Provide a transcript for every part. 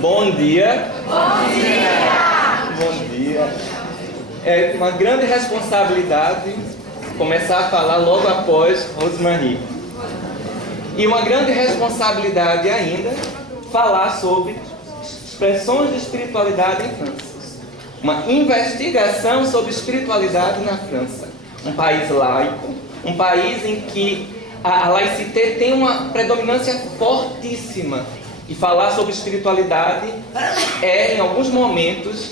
Bom dia. Bom dia! Bom dia. É uma grande responsabilidade começar a falar logo após Rosemarie. E uma grande responsabilidade ainda falar sobre expressões de espiritualidade em França. Uma investigação sobre espiritualidade na França. Um país laico, um país em que a laicité tem uma predominância fortíssima. E falar sobre espiritualidade é, em alguns momentos,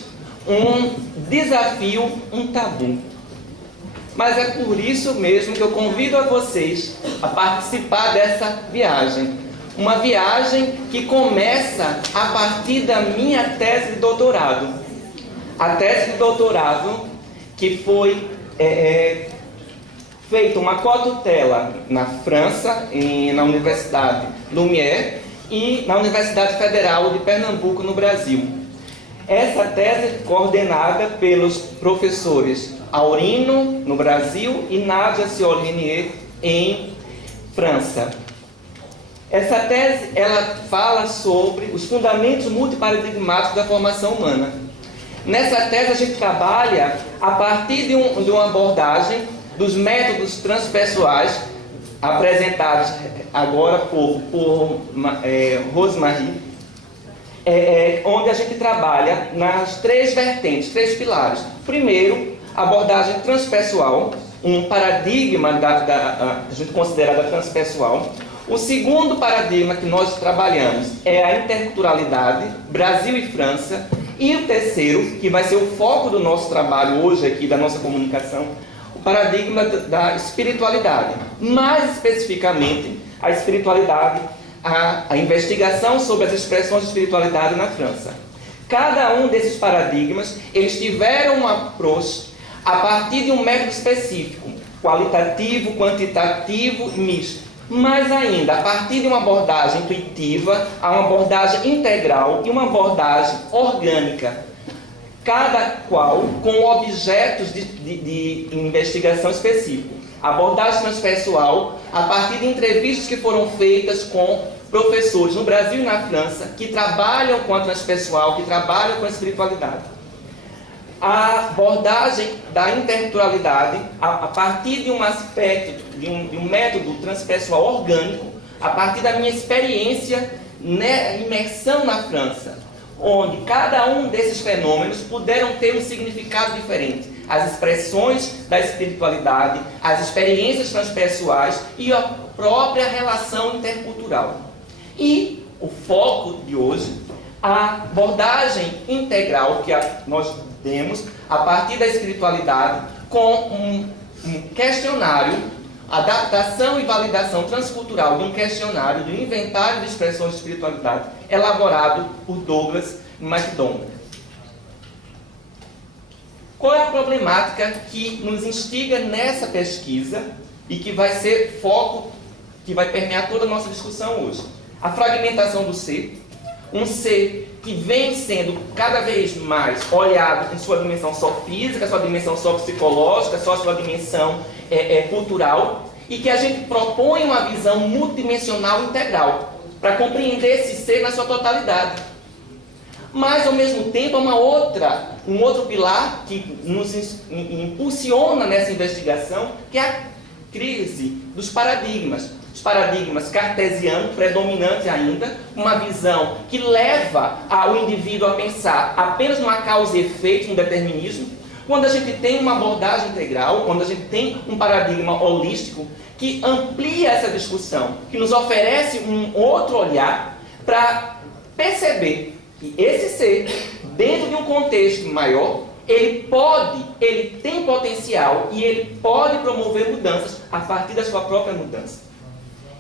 um desafio, um tabu. Mas é por isso mesmo que eu convido a vocês a participar dessa viagem. Uma viagem que começa a partir da minha tese de doutorado. A tese de doutorado que foi feita uma cotutela na França, na Universidade Lumière, e na Universidade Federal de Pernambuco, no Brasil. Essa tese coordenada pelos professores Aurino, no Brasil, e Nadia Ciol-Renier, em França. Essa tese, ela fala sobre os fundamentos multiparadigmáticos da formação humana. Nessa tese, a gente trabalha a partir de uma abordagem dos métodos transpessoais apresentados agora por Rosemarie, onde a gente trabalha nas três vertentes, três pilares. Primeiro, abordagem transpessoal, um paradigma a gente considera da transpessoal. O segundo paradigma que nós trabalhamos é a interculturalidade, Brasil e França. E o terceiro, que vai ser o foco do nosso trabalho hoje aqui, da nossa comunicação, o paradigma da espiritualidade. Mais especificamente, a espiritualidade, a investigação sobre as expressões de espiritualidade na França. Cada um desses paradigmas, eles tiveram um approach a partir de um método específico, qualitativo, quantitativo e misto. Mas ainda, a partir de uma abordagem intuitiva, a uma abordagem integral e uma abordagem orgânica, cada qual com objetos de investigação específico. A abordagem transpessoal, a partir de entrevistas que foram feitas com professores no Brasil e na França, que trabalham com a transpessoal, que trabalham com a espiritualidade. A abordagem da interculturalidade, a partir de um aspecto, de um método transpessoal orgânico, a partir da minha experiência, imersão na França, onde cada um desses fenômenos puderam ter um significado diferente. As expressões da espiritualidade, as experiências transpessoais e a própria relação intercultural. E o foco de hoje, a abordagem integral que nós demos a partir da espiritualidade com um questionário, adaptação e validação transcultural de um questionário do inventário de expressões de espiritualidade elaborado por Douglas MacDonald. Qual é a problemática que nos instiga nessa pesquisa e que vai ser foco, que vai permear toda a nossa discussão hoje? A fragmentação do ser, um ser que vem sendo cada vez mais olhado em sua dimensão só física, sua dimensão só psicológica, só sua dimensão cultural, e que a gente propõe uma visão multidimensional integral para compreender esse ser na sua totalidade. Mas, ao mesmo tempo, um outro pilar que nos impulsiona nessa investigação, que é a crise dos paradigmas. Os paradigmas cartesianos, predominante ainda, uma visão que leva o indivíduo a pensar apenas numa causa e efeito, um determinismo. Quando a gente tem uma abordagem integral, quando a gente tem um paradigma holístico que amplia essa discussão, que nos oferece um outro olhar para perceber que esse ser, dentro de um contexto maior, ele tem potencial e ele pode promover mudanças a partir da sua própria mudança.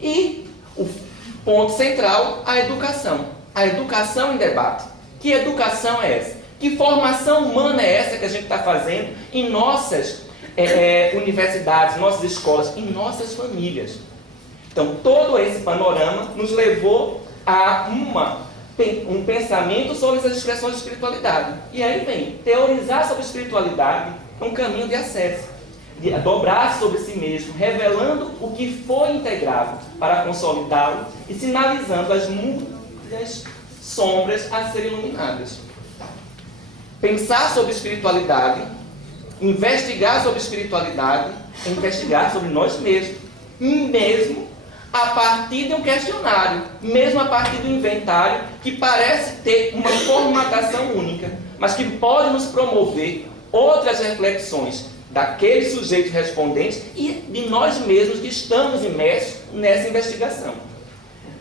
E o ponto central, a educação. A educação em debate. Que educação é essa? Que formação humana é essa que a gente está fazendo em nossas universidades, nossas escolas, em nossas famílias? Então, todo esse panorama nos levou a um pensamento sobre essas expressões de espiritualidade. E aí vem, teorizar sobre espiritualidade é um caminho de acesso. De dobrar sobre si mesmo, revelando o que foi integrado para consolidá-lo e sinalizando as múltiplas sombras a serem iluminadas. Pensar sobre espiritualidade, investigar sobre espiritualidade, é investigar sobre nós mesmos, mesmo a partir de um questionário, mesmo a partir do inventário, que parece ter uma formatação única, mas que pode nos promover outras reflexões daqueles sujeitos respondentes e de nós mesmos que estamos imersos nessa investigação.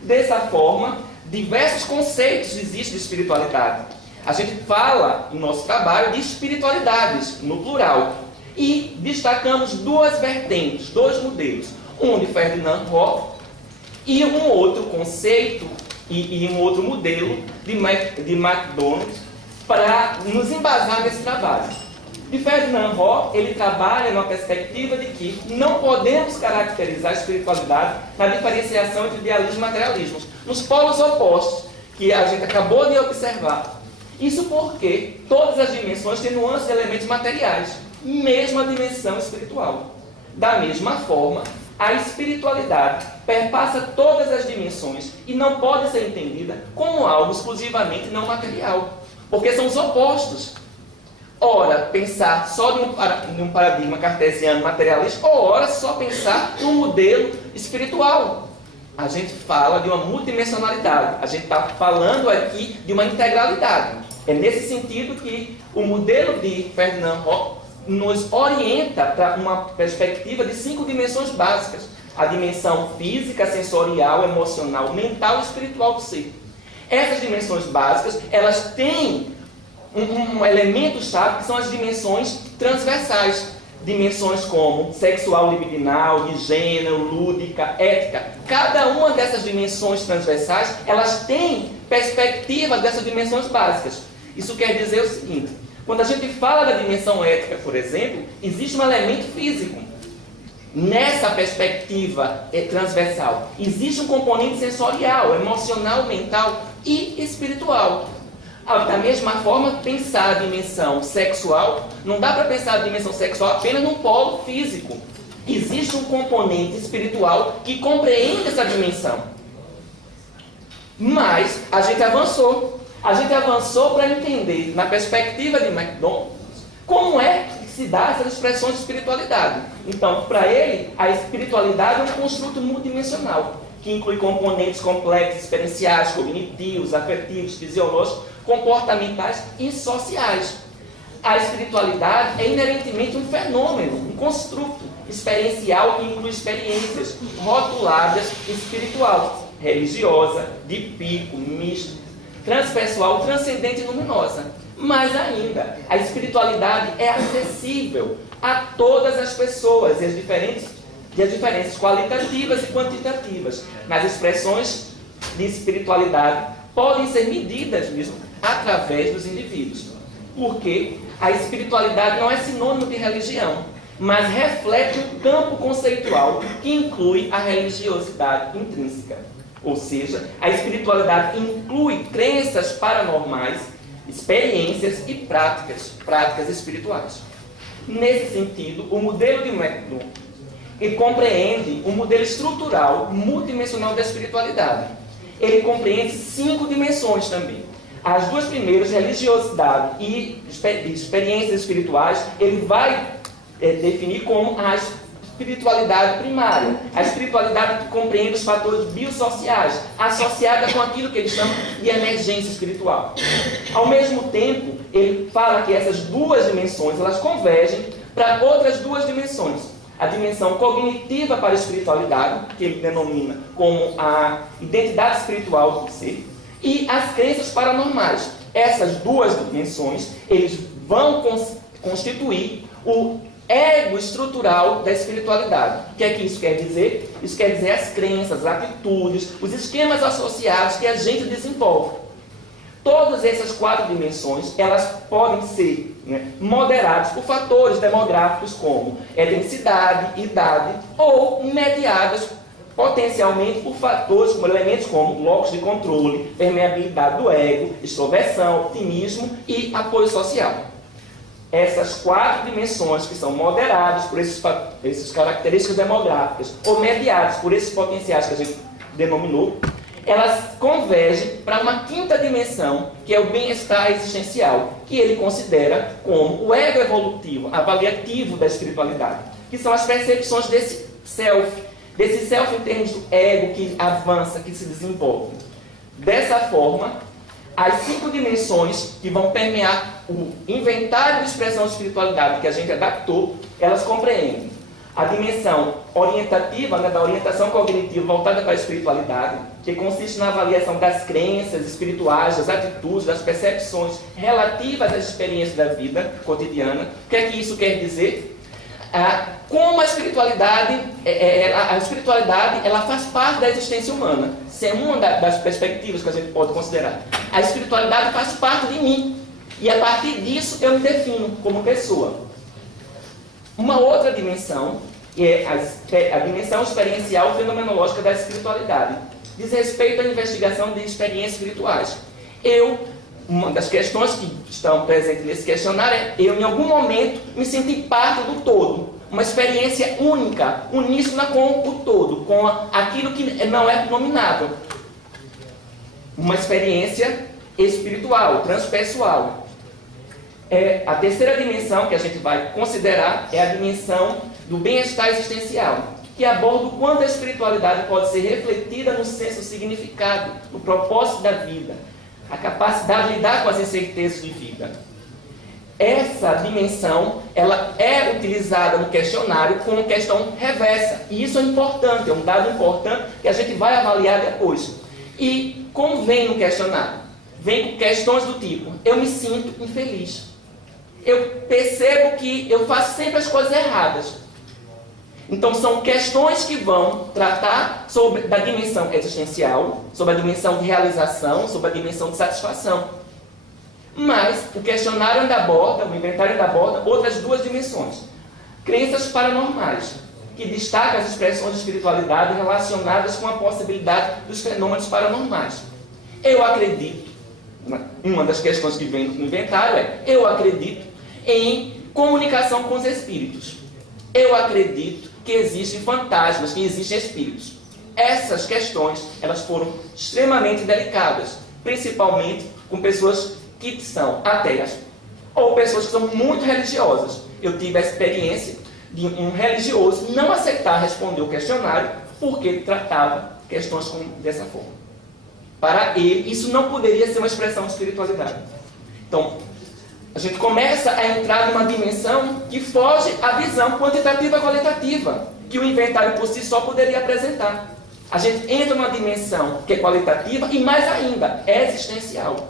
Dessa forma, diversos conceitos existem de espiritualidade. A gente fala no nosso trabalho de espiritualidades, no plural, e destacamos duas vertentes, dois modelos. Um de Ferdinand Roth e um outro conceito e um outro modelo de MacDonald para nos embasar nesse trabalho. De Ferdinand Roth, ele trabalha numa perspectiva de que não podemos caracterizar a espiritualidade na diferenciação entre idealismo e materialismo, nos polos opostos que a gente acabou de observar. Isso porque todas as dimensões têm nuances de elementos materiais, mesmo a dimensão espiritual. Da mesma forma, a espiritualidade perpassa todas as dimensões e não pode ser entendida como algo exclusivamente não material, porque são os opostos. Ora, pensar só de um paradigma cartesiano materialista, ou ora só pensar num modelo espiritual. A gente fala de uma multidimensionalidade, a gente está falando aqui de uma integralidade. É nesse sentido que o modelo de Ferdinand Roth nos orienta para uma perspectiva de 5 dimensões básicas. A dimensão física, sensorial, emocional, mental e espiritual do ser. Essas dimensões básicas, elas têm um elemento-chave que são as dimensões transversais. Dimensões como sexual libidinal, de gênero, lúdica, ética. Cada uma dessas dimensões transversais, elas têm perspectiva dessas dimensões básicas. Isso quer dizer o seguinte: quando a gente fala da dimensão ética, por exemplo, existe um elemento físico. Nessa perspectiva transversal, existe um componente sensorial, emocional, mental e espiritual. Da mesma forma, pensar a dimensão sexual, não dá para pensar a dimensão sexual apenas num polo físico. Existe um componente espiritual que compreende essa dimensão. Mas a gente avançou. A gente avançou para entender, na perspectiva de MacDonald, como é que se dá essas expressões de espiritualidade. Então, para ele, a espiritualidade é um construto multidimensional, que inclui componentes complexos, experienciais, cognitivos, afetivos, fisiológicos, comportamentais e sociais. A espiritualidade é inerentemente um fenômeno, um construto experiencial que inclui experiências rotuladas espiritual, religiosa, de pico, misto, transpessoal, transcendente e luminosa. Mais ainda, a espiritualidade é acessível a todas as pessoas e as diferenças qualitativas e quantitativas nas expressões de espiritualidade podem ser medidas mesmo através dos indivíduos. Porque a espiritualidade não é sinônimo de religião, mas reflete um campo conceitual que inclui a religiosidade intrínseca. Ou seja, a espiritualidade inclui crenças paranormais, experiências e práticas espirituais. Nesse sentido, o modelo de MacDonald compreende um modelo estrutural multidimensional da espiritualidade. Ele compreende 5 dimensões também. As duas primeiras, religiosidade e experiências espirituais, ele vai definir como a espiritualidade primária. A espiritualidade que compreende os fatores biosociais, associada com aquilo que ele chama de emergência espiritual. Ao mesmo tempo, ele fala que essas duas dimensões, elas convergem para outras 2 dimensões. A dimensão cognitiva para a espiritualidade, que ele denomina como a identidade espiritual do ser, e as crenças paranormais. Essas 2 dimensões, eles vão constituir o ego estrutural da espiritualidade. O que é que isso quer dizer? Isso quer dizer as crenças, as atitudes, os esquemas associados que a gente desenvolve. Todas essas 4 dimensões, elas podem ser moderadas por fatores demográficos como etnicidade, idade, ou mediadas potencialmente por fatores como elementos como locus de controle, permeabilidade do ego, extroversão, optimismo e apoio social. Essas 4 dimensões que são moderadas por essas características demográficas ou mediadas por esses potenciais que a gente denominou, elas convergem para uma quinta dimensão, que é o bem-estar existencial, que ele considera como o ego evolutivo, avaliativo da espiritualidade, que são as percepções desse self em termos do ego que avança, que se desenvolve. Dessa forma, as 5 dimensões que vão permear o inventário de expressão de espiritualidade que a gente adaptou, elas compreendem a dimensão orientativa, da orientação cognitiva voltada para a espiritualidade, que consiste na avaliação das crenças espirituais, das atitudes, das percepções relativas às experiências da vida cotidiana. O que é que isso quer dizer? Como a espiritualidade ela faz parte da existência humana. Isso é uma das perspectivas que a gente pode considerar. A espiritualidade faz parte de mim. E a partir disso eu me defino como pessoa. Uma outra dimensão é a dimensão experiencial fenomenológica da espiritualidade. Diz respeito à investigação de experiências espirituais. Uma das questões que estão presentes nesse questionário é eu, em algum momento, me senti parte do todo. Uma experiência única, uníssona com o todo, com aquilo que não é nominável. Uma experiência espiritual, transpessoal. A terceira dimensão que a gente vai considerar é a dimensão do bem-estar existencial, que aborda o quanto a espiritualidade pode ser refletida no senso significado, no propósito da vida, a capacidade de lidar com as incertezas de vida. Essa dimensão ela é utilizada no questionário como questão reversa, e isso é importante, é um dado importante que a gente vai avaliar depois. E como vem no questionário? Vem com questões do tipo: eu me sinto infeliz. Eu percebo que eu faço sempre as coisas erradas. Então são questões que vão tratar da dimensão existencial, sobre a dimensão de realização, sobre a dimensão de satisfação. Mas o questionário ainda aborda, o inventário ainda aborda outras 2 dimensões. Crenças paranormais, que destacam as expressões de espiritualidade relacionadas com a possibilidade dos fenômenos paranormais. Eu acredito, uma das questões que vem no inventário é: eu acredito em comunicação com os espíritos. Eu acredito que existem fantasmas, que existem espíritos. Essas questões, elas foram extremamente delicadas, principalmente com pessoas que são ateias ou pessoas que são muito religiosas. Eu tive a experiência de um religioso não aceitar responder o questionário porque tratava questões dessa forma. Para ele, isso não poderia ser uma expressão de espiritualidade. Então, a gente começa a entrar numa dimensão que foge à visão quantitativa e qualitativa, que o inventário por si só poderia apresentar. A gente entra numa dimensão que é qualitativa e, mais ainda, é existencial.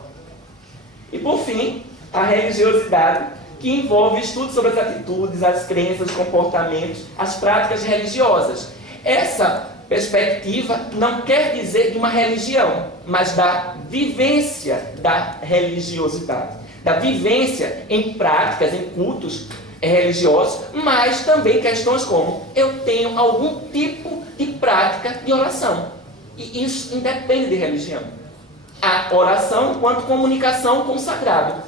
E, por fim, a religiosidade, que envolve estudos sobre as atitudes, as crenças, os comportamentos, as práticas religiosas. Essa perspectiva não quer dizer de uma religião, mas da vivência da religiosidade, da vivência em práticas, em cultos religiosos, mas também questões como: eu tenho algum tipo de prática de oração. E isso independe de religião. A oração enquanto comunicação com o sagrado.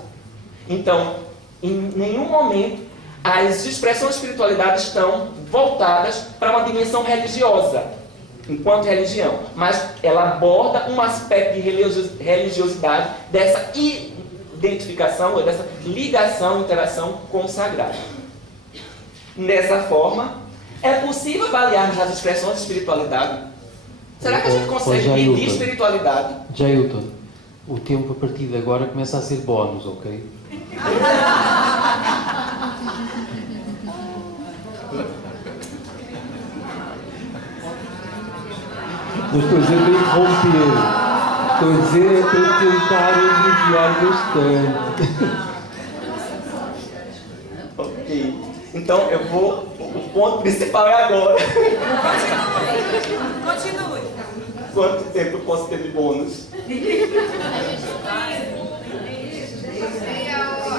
Então, em nenhum momento as expressões de espiritualidade estão voltadas para uma dimensão religiosa, enquanto religião, mas ela aborda um aspecto de religiosidade, dessa identificação, dessa ligação, interação com o sagrado. Dessa forma, é possível avaliarmos as expressões de espiritualidade? Será que a gente consegue medir espiritualidade? Jailton, o tempo a partir de agora começa a ser bónus, ok? Não estou a dizer para interromper. Estou a dizer para tentar aliviar bastante. Ok. Então eu vou. O ponto principal é agora. Continue. Quanto tempo eu posso ter de bônus? Meia hora.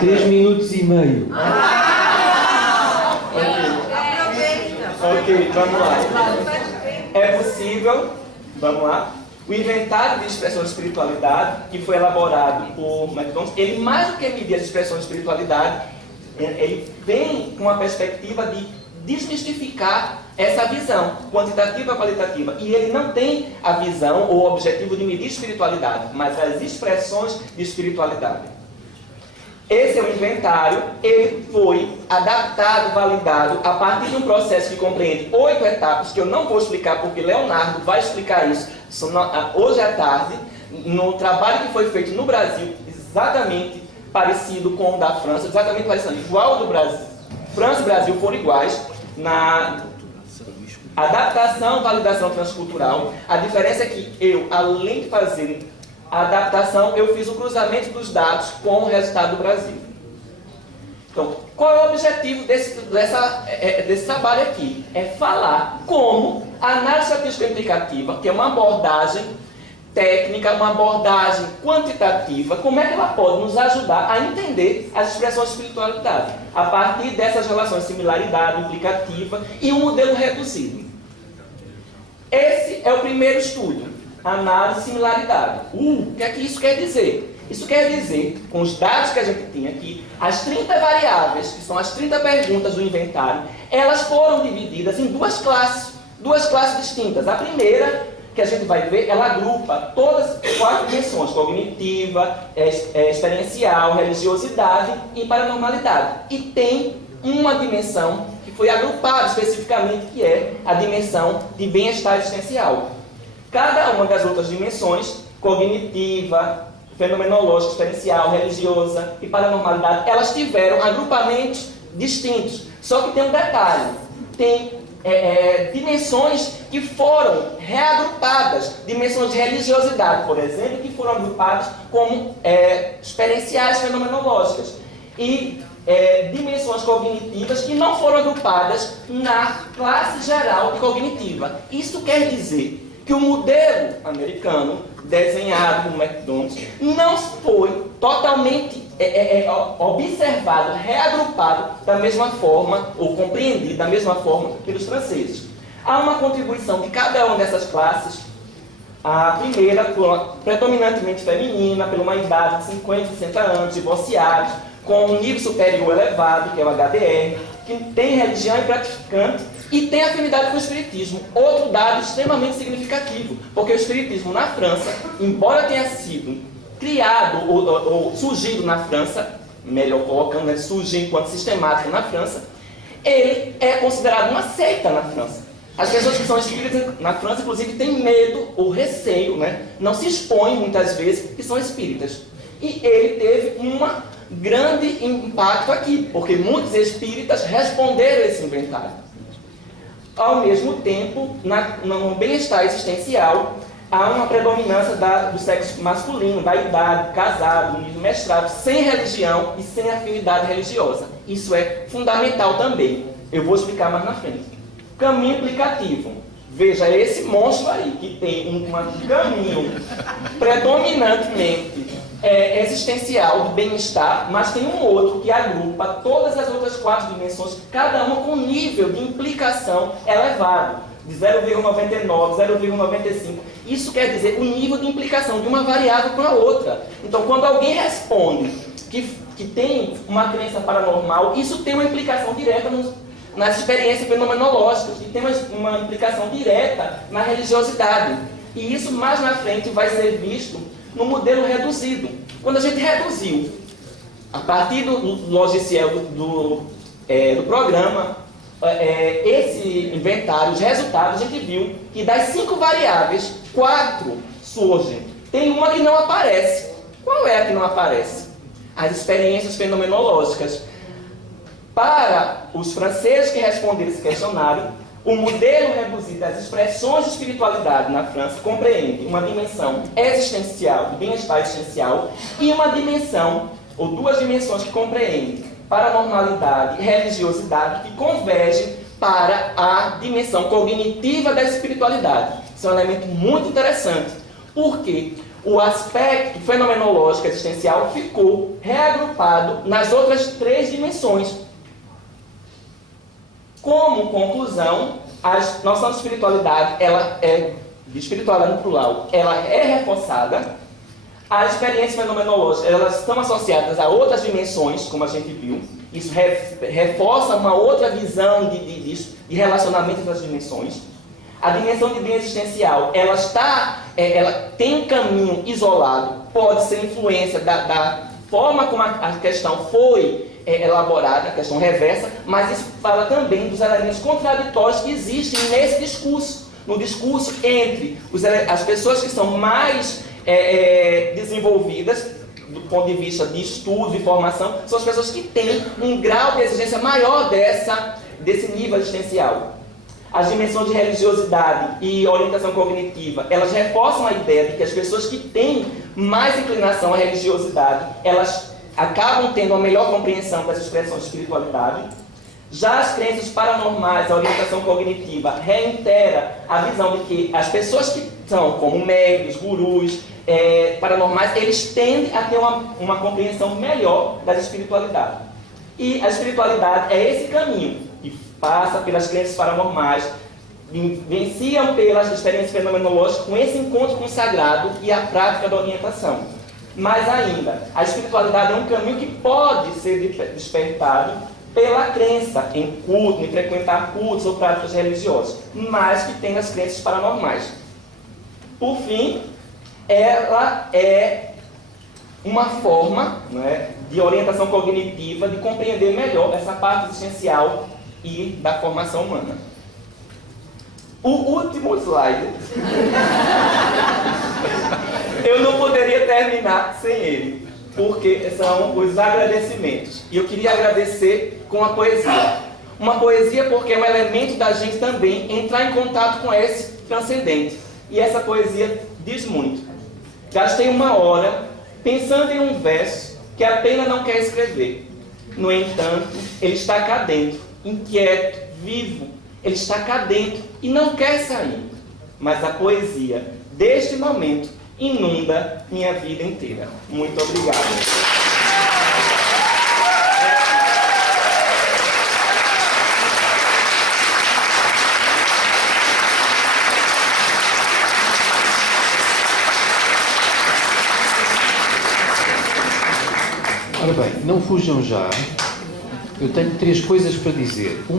3 minutos e meio. Ok, vamos lá. É possível, vamos lá, o inventário de expressões de espiritualidade, que foi elaborado por McDonald's, ele mais do que medir as expressões de espiritualidade, ele vem com uma perspectiva de desmistificar essa visão quantitativa e qualitativa. E ele não tem a visão ou o objetivo de medir espiritualidade, mas as expressões de espiritualidade. Esse é o inventário, ele foi adaptado, validado, a partir de um processo que compreende 8 etapas, que eu não vou explicar, porque Leonardo vai explicar isso hoje à tarde, no trabalho que foi feito no Brasil, exatamente parecido com o da França, exatamente parecido, igual ao do Brasil. França e Brasil foram iguais na adaptação, validação transcultural. A diferença é que eu, além de fazer a adaptação, eu fiz o cruzamento dos dados com o resultado do Brasil. Então, qual é o objetivo desse trabalho aqui? É falar como a análise estatística implicativa, que é uma abordagem técnica, uma abordagem quantitativa, como é que ela pode nos ajudar a entender as expressões de espiritualidade, a partir dessas relações de similaridade, implicativa e um modelo reduzido. Esse é o primeiro estudo, análise de similaridade. O que é que isso quer dizer? Isso quer dizer, com os dados que a gente tem aqui, as 30 variáveis, que são as 30 perguntas do inventário, elas foram divididas em duas classes distintas. A primeira, que a gente vai ver, ela agrupa todas as 4 dimensões: cognitiva, experiencial, religiosidade e paranormalidade. E tem uma dimensão que foi agrupada especificamente, que é a dimensão de bem-estar existencial. Cada uma das outras dimensões, cognitiva, fenomenológica, experiencial, religiosa e paranormalidade, elas tiveram agrupamentos distintos. Só que tem um detalhe: tem dimensões que foram reagrupadas, dimensões de religiosidade, por exemplo, que foram agrupadas como experienciais fenomenológicas, e dimensões cognitivas que não foram agrupadas na classe geral de cognitiva. Isso quer dizer que o modelo americano, desenhado no McDonald's, não foi totalmente observado, reagrupado da mesma forma, ou compreendido da mesma forma pelos franceses. Há uma contribuição de cada uma dessas classes. A primeira, predominantemente feminina, pela uma idade de 50, 60 anos, divorciados, com um nível superior elevado, que é o HDR, que tem religião e praticante, e tem afinidade com o espiritismo. Outro dado extremamente significativo, porque o espiritismo na França, embora tenha sido criado ou surgido na França, melhor colocando, né, surgiu enquanto sistemático na França, ele é considerado uma seita na França. As pessoas que são espíritas na França, inclusive, têm medo ou receio, né, não se expõem muitas vezes que são espíritas. E ele teve um grande impacto aqui, porque muitos espíritas responderam a esse inventário. Ao mesmo tempo, no bem-estar existencial, há uma predominância do sexo masculino, da idade, casado, nível mestrado, sem religião e sem afinidade religiosa. Isso é fundamental também. Eu vou explicar mais na frente. Caminho implicativo. Veja, esse monstro aí, que tem um caminho predominantemente existencial, de bem-estar, mas tem um outro que agrupa todas as outras 4 dimensões, cada uma com nível de implicação elevado, de 0,99, 0,95. Isso quer dizer o nível de implicação de uma variável para a outra. Então, quando alguém responde que tem uma crença paranormal, isso tem uma implicação direta nas experiências fenomenológicas, e tem uma implicação direta na religiosidade. E isso mais na frente vai ser visto no modelo reduzido. Quando a gente reduziu, a partir do logiciel do programa, esse inventário, os resultados, a gente viu que das 5 variáveis, 4 surgem. Tem uma que não aparece. Qual é a que não aparece? As experiências fenomenológicas. Para os franceses que responderam esse questionário, o modelo reduzido das expressões de espiritualidade na França compreende uma dimensão existencial, de bem-estar existencial, e uma dimensão, ou 2 dimensões que compreendem paranormalidade e religiosidade, que convergem para a dimensão cognitiva da espiritualidade. Isso é um elemento muito interessante, porque o aspecto fenomenológico existencial ficou reagrupado nas outras 3 dimensões. Como conclusão, a noção de espiritualidade, de espiritualidade no plural, ela é reforçada. As experiências fenomenológicas, elas estão associadas a outras dimensões, como a gente viu, Isso reforça uma outra visão de relacionamento entre as dimensões. A dimensão de bem existencial, ela tem um caminho isolado, pode ser influência da forma como a questão foi elaborada, a questão reversa, mas isso fala também dos elementos contraditórios que existem nesse discurso, no discurso entre as pessoas que são mais desenvolvidas, do ponto de vista de estudo e formação, são as pessoas que têm um grau de exigência maior desse nível existencial. As dimensões de religiosidade e orientação cognitiva, elas reforçam a ideia de que as pessoas que têm mais inclinação à religiosidade, elas acabam tendo uma melhor compreensão das expressões de espiritualidade. Já as crenças paranormais, a orientação cognitiva, reitera a visão de que as pessoas que são como médios, gurus, paranormais, eles tendem a ter uma compreensão melhor das espiritualidades. E a espiritualidade é esse caminho que passa pelas crenças paranormais, vivenciam pelas experiências fenomenológicas com esse encontro com o sagrado e a prática da orientação. Mais ainda, a espiritualidade é um caminho que pode ser despertado pela crença em culto, em frequentar cultos ou práticas religiosas, mas que tem as crenças paranormais. Por fim, ela é uma forma, de orientação cognitiva de compreender melhor essa parte existencial e da formação humana. O último slide, eu não poderia terminar sem ele, porque são os agradecimentos. E eu queria agradecer com a poesia. Uma poesia porque é um elemento da gente também entrar em contato com esse transcendente. E essa poesia diz muito. Gastei 1 hora pensando em um verso que a pena não quer escrever. No entanto, ele está cá dentro, inquieto, vivo. Ele está cá dentro e não quer sair. Mas a poesia, deste momento, inunda minha vida inteira. Muito obrigado. Ora bem, não fujam já. Eu tenho 3 coisas para dizer. Uma